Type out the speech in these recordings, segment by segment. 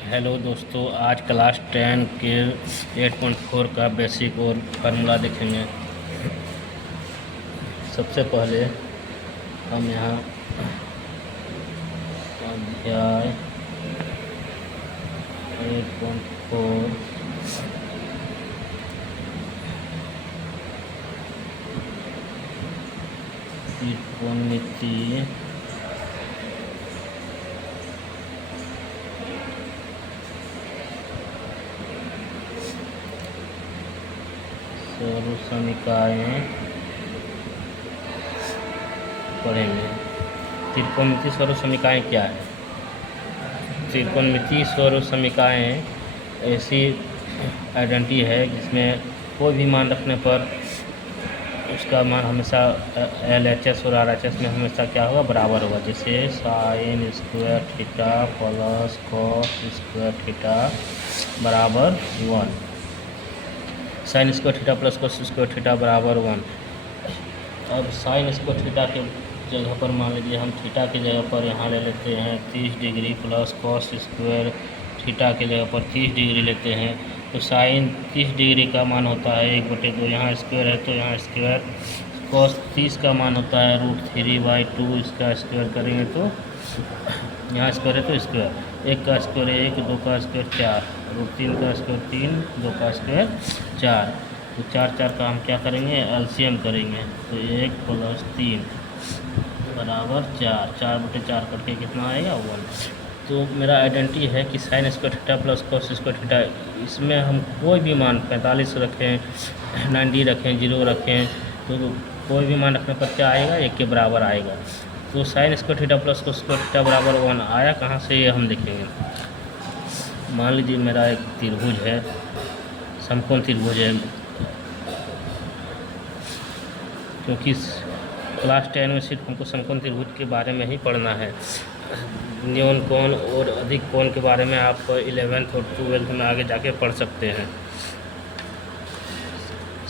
Hello दोस्तों, आज class 10 के 8.4 का बेसिक और फार्मूला देखेंगे। सबसे पहले हम यहाँ अध्याय 8.4 त्रिकोणमिति सर्वसमीकाएँ पढ़ेंगे। त्रिकोणमिति सर्वसमीकाएँ क्या है? त्रिकोणमिति सर्वसमीकाएँ ऐसी आइडेंटिटी है जिसमें कोई भी मान रखने पर उसका मान हमेशा LHS और RHS में हमेशा क्या होगा, बराबर होगा। जैसे sign square theta plus cos square theta बराबर 1, sign square theta plus cos square theta बराबर 1। अब साइन स्क्वायर थीटा के जगह पर मान लीजिए हम थीटा की जगह पर यहाँ ले लेते हैं 30 degree plus cos square theta की जगह पर 30 डिग्री लेते हैं, तो साइन 30 डिग्री का मान होता है 1/2। यहाँ स्क्वायर है तो यहाँ स्क्वायर, कॉस 30 का मान होता है √3/2। इसका स्क्वायर करेंगे तो यहाँ स्क्वायर है तो स्क्वायर, 1 का स्क्वायर 1, 2 का स्क्वायर 4, √3 का स्क्वायर 3, 2 का स्क्वायर 4। तो 4 का हम क्या करेंगे, एलसीएम करेंगे। तो 1 + 3 बराबर 4, 4/4 करके कितना आएगा, 1। तो मेरा आइडेंटिटी है कि sign square theta plus cos square theta, इसमें हम कोई भी मान 45 रखें, 90 रखें, 0 रखें, तो कोई भी मान रखने पर क्या आएगा, 1 के बराबर आएगा। तो sign square theta plus cos square theta बराबर 1 आया कहाँ से, ये हम देखेंगे। मान लीजिए मेरा एक त्रिभुज है, समकोण त्रिभुज है। क्योंकि क्लास 10 में सिर्फ हमको समकोण त्रिभुज के बारे में ही पढ़ना है। न्यून कोण और अधिक कोण के बारे में आप 11th और 12th में आगे जाके पढ़ सकते हैं।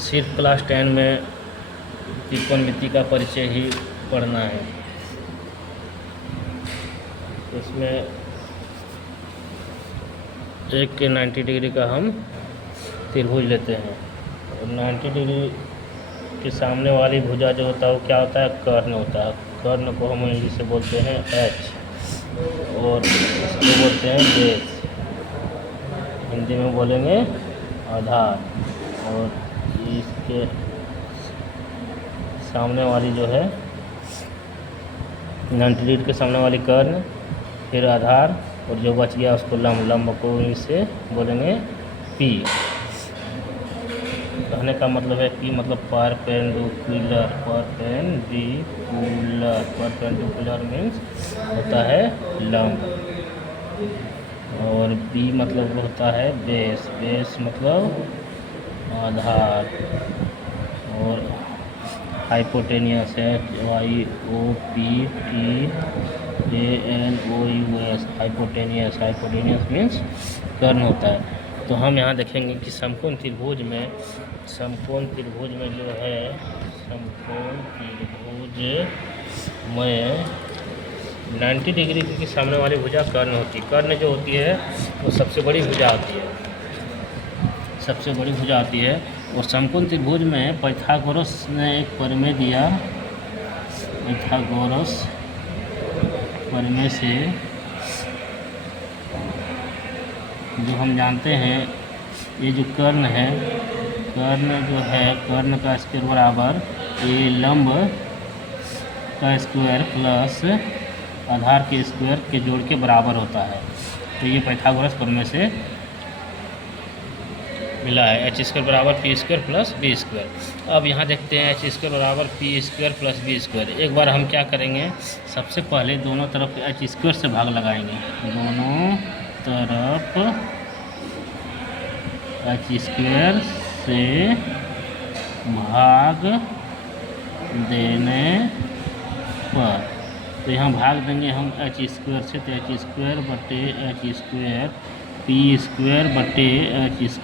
सिर्फ क्लास 10 में त्रिकोणमिति का परिचय ही पढ़ना है। इसमें एक के 90 डिग्री का हम त्रिभुज लेते हैं, और 90 डिग्री के सामने वाली भुजा जो होता है वो क्या होता है, कर्ण होता है। कर्ण को हम इंग्लिश से बोलते हैं H, और इसको बोलते हैं बेस, हिंदी में बोलेंगे आधार। और इसके सामने वाली जो है 90 डिग्री के सामने वाली कर्ण, फिर आधार, और जो बच गया उसको लंब को इसे बोलेंगे P। कहने का मतलब है कि मतलब परपेंडिकुलर, परपेंडिकुलर मीन्स होता है लंब, और बी मतलब होता है बेस, बेस मतलब आधार, और हाइपोटेनियस है HYOPTANOUS, हाइपोटेनियस, हाइपोटेनियस मीन्स कर्ण होता है। तो हम यहाँ देखेंगे कि समकोण त्रिभुज में जो है, समकोण त्रिभुज में 90 डिग्री की सामने वाली भुजा कर्ण होती है। कर्ण जो होती है वो सबसे बड़ी भुजा होती है, सबसे बड़ी भुजा होती है। और समकोण त्रिभुज में पाइथागोरस ने एक प्रमेय दिया, पाइथागोरस प्रमेय से जो हम जानते हैं, ये जो कर्ण है, कर्ण जो है, कर्ण का स्क्वायर बराबर ये लंब का स्क्वायर प्लस आधार के स्क्वायर के जोड़ के बराबर होता है। तो ये पाइथागोरस प्रमेय से मिला है। h² बराबर p² प्लस b²। अब यहाँ देखते हैं h² बराबर p² प्लस b²। एक बार हम क्या करेंगे, सबसे पहले दोनों तरफ h² से भाग लगाएंगे, दोनों तरफ h² से भाग देने पर, तो यहाँ भाग देंगे हम h² से, तो h² बटे h², p² बटे h²,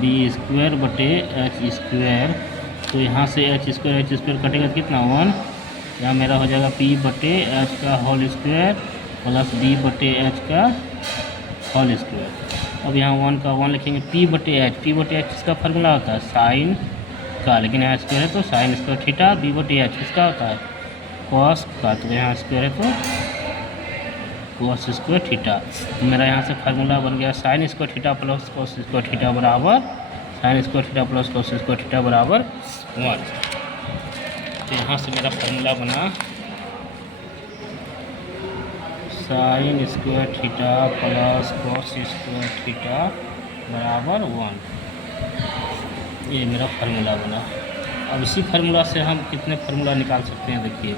b² बटे h²। तो यहाँ से h² कटेगा कितना, 1। यहाँ मेरा हो जाएगा p बटे h का होल स्क्वायर प्लस b बटे h का होल स्क्वायर। अब यहाँ 1 का 1 लिखेंगे, पी बटे एच किसका फार्मूला होता है साइन का, लेकिन यहाँ स्क्वायर है तो साइन स्क्वायर थीटा, बी बटे एच किसका होता है कॉस का, तो यहाँ स्क्वायर है तो कॉस स्क्वायर थीटा। तो मेरा यहाँ से फार्मूला बन गया sine square theta plus cos square theta बराबर sine square theta plus cos square theta बराबर 1। तो यहाँ से मेरा फार्मूला बना sine square theta plus cos square theta बराबर 1। ये मेरा फार्मूला बना। अब इसी फार्मूला से हम कितने फार्मूला निकाल सकते हैं, देखिए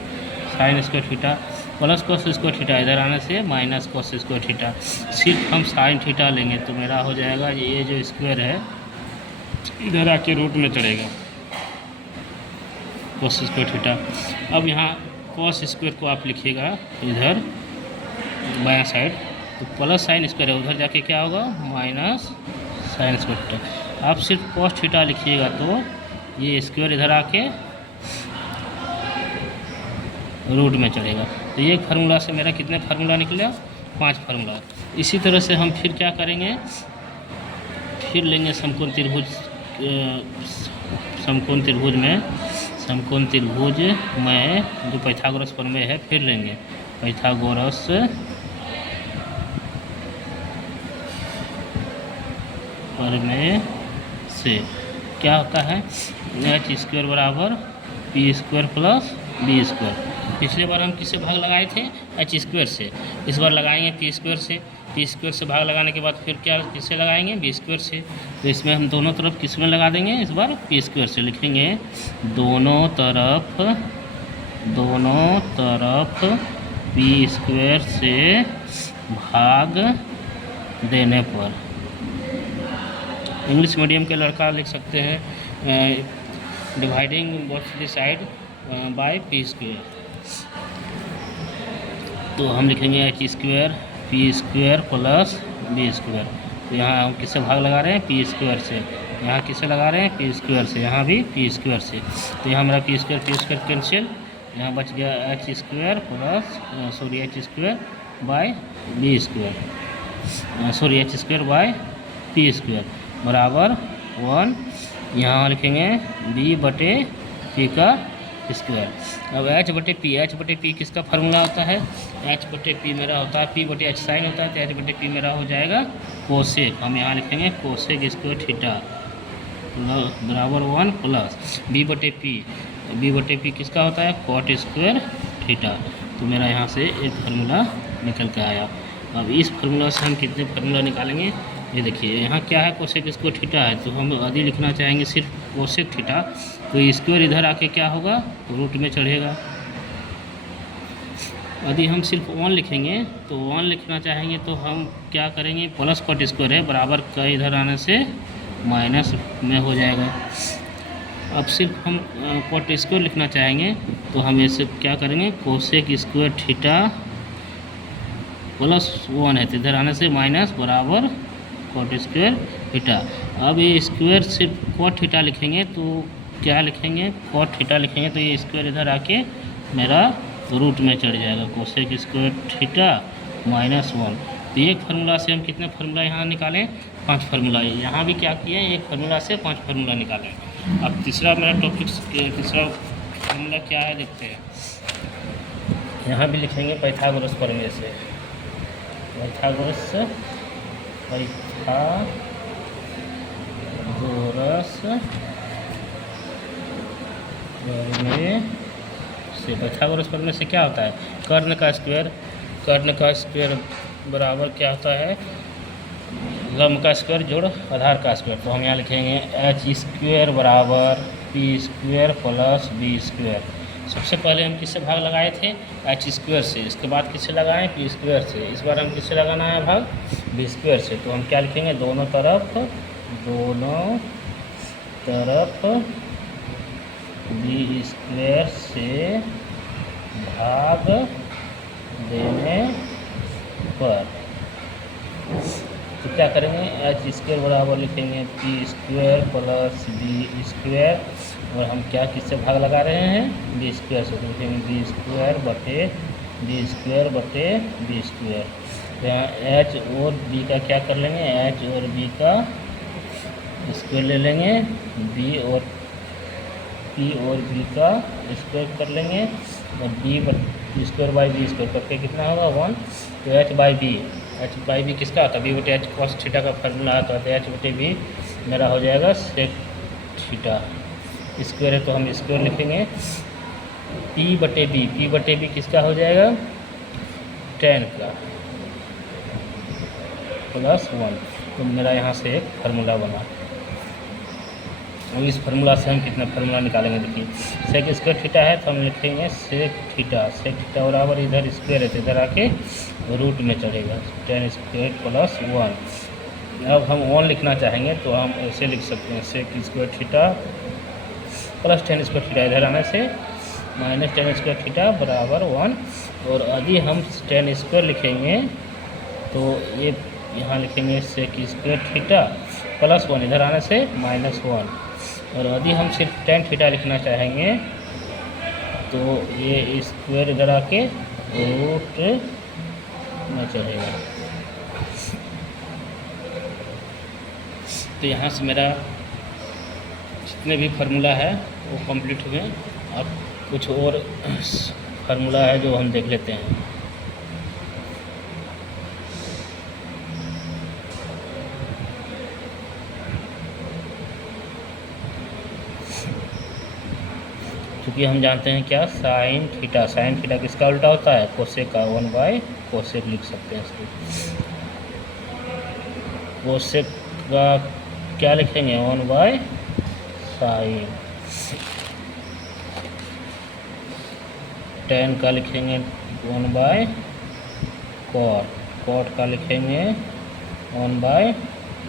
sign square theta plus cos square theta इधर आने से माइनस कॉस स्क्वायर थीटा, सिर्फ हम साइन थीटा लेंगे तो मेरा हो जाएगा ये जो स्क्वायर है इधर आके रूट में चढ़ेगा कॉस स्क्वायर थीटा। अब यहाँ कॉस स्क्वायर को आप लिखिएगा इधर बायां साइड, तो प्लस साइन स्क्वायर है उधर जाके क्या होगा माइनस साइन स्क्वायर थीटा। आप सिर्फ कॉस थीटा लिखिएगा तो ये स्क्वायर इधर आके रूट में चढ़ेगा। तो ये फार्मूला से मेरा कितने फार्मूला निकला 5 फार्मूला। इसी तरह से हम फिर क्या करेंगे, फिर लेंगे समकोण त्रिभुज में जो पाइथागोरस प्रमेय है फिर लेंगे पाइथागोरस प्रमेय से क्या होता है एच स्क्वायर बराबर p square plus b square. पिछले बार हम किससे भाग लगाए थे एच स्क्वायर से, इस बार लगाएंगे पी स्क्वायर से। पी स्क्वायर से भाग लगाने के बाद फिर क्या किससे लगाएंगे बी स्क्वायर से। तो इसमें हम दोनों तरफ किस में लगा देंगे, इस बार पी स्क्वायर से लिखेंगे दोनों तरफ पी स्क्वायर से भाग देने पर। इंग्लिश मीडियम के लड़का लिख सकते हैं dividing both the side by p square. तो हम लिखेंगे h square p square plus b square. तो यहाँ हम किससे भाग लगा रहे हैं पी स्क्वायर से, यहाँ किससे लगा रहे हैं पी स्क्वायर से, यहाँ भी पी स्क्वायर से। तो यहाँ हमारा पी स्क्वायर कैंसिल, यहाँ बच गया h square plus h square by b square h square by p square बराबर 1। यहाँ लिखेंगे बी बटे पी का स्क्वायर। अब एच बटे पी किसका फार्मूला होता है, एच बटे पी मेरा होता है पी बटे एच साइन होता है, तो एच बटे पी मेरा हो जाएगा कोसेक। हम यहाँ लिखेंगे कोसेक स्क्वायर थीटा बराबर 1 प्लस बी बटे पी किसका होता है कॉट स्क्वायर थीटा। तो मेरा यहाँ से एक फार्मूला निकल के आया। अब इस फार्मूला से हम कितने फार्मूला निकालेंगे, ये देखिए यहाँ क्या है कोसेक स्क्वायर थीटा है, तो हम यदि लिखना चाहेंगे सिर्फ कोसेक थीटा, तो स्क्वायर इधर आके क्या होगा रूट में चढ़ेगा। यदि हम सिर्फ 1 लिखेंगे तो 1 लिखना चाहेंगे तो हम क्या करेंगे प्लस कॉट स्क्वायर है बराबर का इधर आने से माइनस में हो जाएगा। अब सिर्फ हम कॉट स्क्वायर लिखना चाहेंगे तो हम ऐसे क्या करेंगे कोसेक स्क्वायर थीटा प्लस 1 है तो इधर आने से माइनस बराबर कॉट स्क्वायर थीटा। अब ये स्क्वायर सिर्फ कॉट थीटा लिखेंगे तो क्या लिखेंगे कॉट थीटा लिखेंगे तो ये स्क्वायर इधर आके मेरा रूट में चढ़ जाएगा कोसेक स्क्वायर थीटा माइनस 1। तो एक फार्मूला से हम कितने फार्मूला यहाँ निकालें 5 फार्मूला। यहाँ भी क्या किए एक फार्मूला से 5 फार्मूला निकालें। अब तीसरा मेरा टॉपिक तीसरा फार्मूला क्या है देखते हैं। यहाँ भी लिखेंगे पाइथागोरस प्रमेय से, पाइथागोरस प्रमेय से क्या होता है कर्ण का स्क्वायर बराबर क्या होता है लंब का स्क्वायर जोड़ आधार का स्क्वायर। तो हम यहाँ लिखेंगे एच स्क्वायर बराबर p square plus b square. सबसे पहले हम किससे भाग लगाए थे एच स्क्वायर से, इसके बाद किससे लगाएं पी स्क्वायर से, इस बार हम किससे लगाना है भाग बी स्क्वायर से। तो हम क्या लिखेंगे दोनों तरफ बी स्क्वायर से भाग देने पर। तो क्या करेंगे एच स्क्वायर बराबर लिखेंगे p square plus b square और हम क्या किससे भाग लगा रहे हैं बी स्क्वायर से, तो लिखेंगे बी स्क्वायर बटे बी स्क्वायर। तो यहाँ एच और बी का क्या कर लेंगे, एच और बी का स्क्वायर ले लेंगे, बी और पी और बी का स्क्वायर कर लेंगे, और b square by b square करके कितना होगा 1। तो एच बाई बी किसका आता है, बी बटे एच कॉस थीटा का फार्मूला आता है, तो एच बटे बी मेरा हो जाएगा सेक थीटा। स्क्वायर है तो हम स्क्वायर लिखेंगे, पी बटे बी किसका हो जाएगा, टेन का प्लस 1। तो मेरा यहाँ से एक फार्मूला बना। अब इस फार्मूला से हम कितना फार्मूला निकालेंगे, देखिए सेक स्क्वायर थीटा है तो हम लिखेंगे सेक थीटा बराबर इधर स्क्वायर है तो इधर आके रूट में चढ़ेगा, टेन स्क्वायर प्लस 1। अब हम 1 लिखना चाहेंगे तो हम ऐसे लिख सकते हैं, sec square theta plus tan square theta, इधर आने से माइनस टेन स्क्वायर थीटा बराबर 1। और यदि हम टेन स्क्वायर लिखेंगे तो ये यहाँ लिखेंगे सेक स्क्वायर थीटा प्लस 1, इधर आने से माइनस 1। और यदि हम सिर्फ टेन थीटा लिखना चाहेंगे तो ये स्क्वायर इधर आके रूट में चलेगा। तो यहाँ से मेरा जितने भी फार्मूला है वो कंप्लीट हुए। अब कुछ और फार्मूला है जो हम देख लेते हैं। क्योंकि हम जानते हैं क्या, साइन थीटा किसका उल्टा होता है, कोसेक का, 1 बाय कोसेक लिख सकते हैं इसको। कोसेक का क्या लिखेंगे, 1 बाय साइन। टेन का लिखेंगे 1 बाय कॉट का लिखेंगे 1 बाय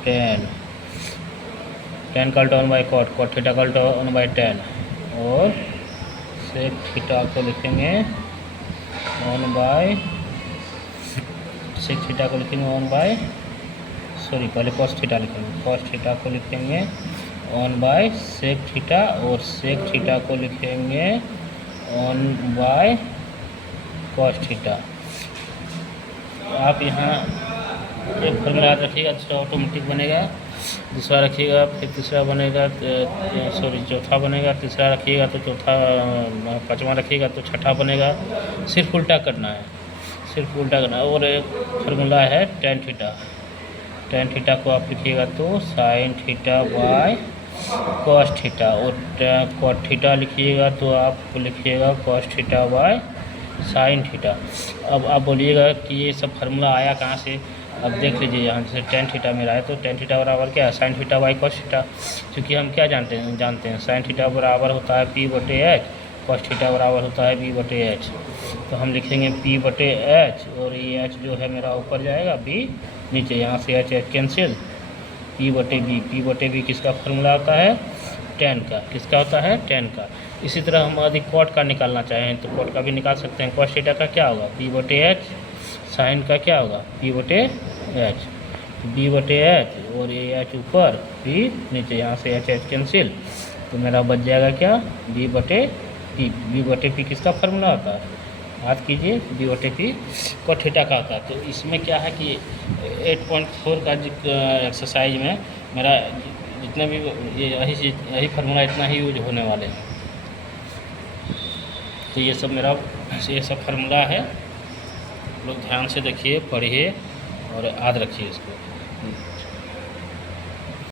टेन का उल्टा 1 बाय कॉट थीटा का उल्टा 1 बाय टेन। और सेक थीटा को लिखेंगे 1 बाय सेक थीटा को लिखेंगे 1 बाय पहले कॉस थीटा लिखेंगे, कॉस थीटा को लिखेंगे 1 बाय सेक थीटा, और सेक थीटा को लिखेंगे 1 बाय कॉस थीटा। आप यहाँ एक फॉर्मूला याद रखिएगा, दूसरा ऑटोमेटिक बनेगा, दूसरा रखिएगा फिर तीसरा बनेगा, चौथा बनेगा, तीसरा रखिएगा तो चौथा, पाँचवा रखिएगा तो छठा बनेगा। सिर्फ उल्टा करना है। और एक फार्मूला है टेन थीटा को आप लिखिएगा तो sine theta by cos theta, और कॉट थीटा लिखिएगा तो आप लिखिएगा cos theta by sine theta. अब आप बोलिएगा कि ये सब फार्मूला आया कहाँ से। अब देख लीजिए, यहाँ से टेन थीटा मेरा है तो टेन थीटा बराबर क्या है, sine theta by cos theta. क्योंकि हम क्या जानते हैं साइन थीटा बराबर होता है पी बटे एच, कॉस थीटा बराबर होता है बी बटे एच। तो हम लिखेंगे पी बटे एच, और ये एच जो है मेरा ऊपर जाएगा, बी नीचे, यहाँ से एच कैंसिल, पी बटे बी किसका फार्मूला होता है, टेन का। किसका होता है, टेन का। इसी तरह हम यदि कॉट का निकालना चाहें तो कॉट का भी निकाल सकते हैं। कॉस थीटा का क्या होगा, पी बटे एच, साइन का क्या होगा, पी बटे एच, और ये एच ऊपर, पी नीचे, यहाँ से एच कैंसिल, तो मेरा बच जाएगा क्या, बी बटे पी किसका फार्मूला होता है, याद कीजिए, बी बटे पी कॉट थीटा का होता है। तो इसमें क्या है कि 8.4 का एक्सरसाइज में मेरा जितने भी यही फार्मूला इतना ही यूज होने वाले हैं। तो ये सब फार्मूला है, लोग ध्यान से देखिए, पढ़िए और याद रखिए इसको।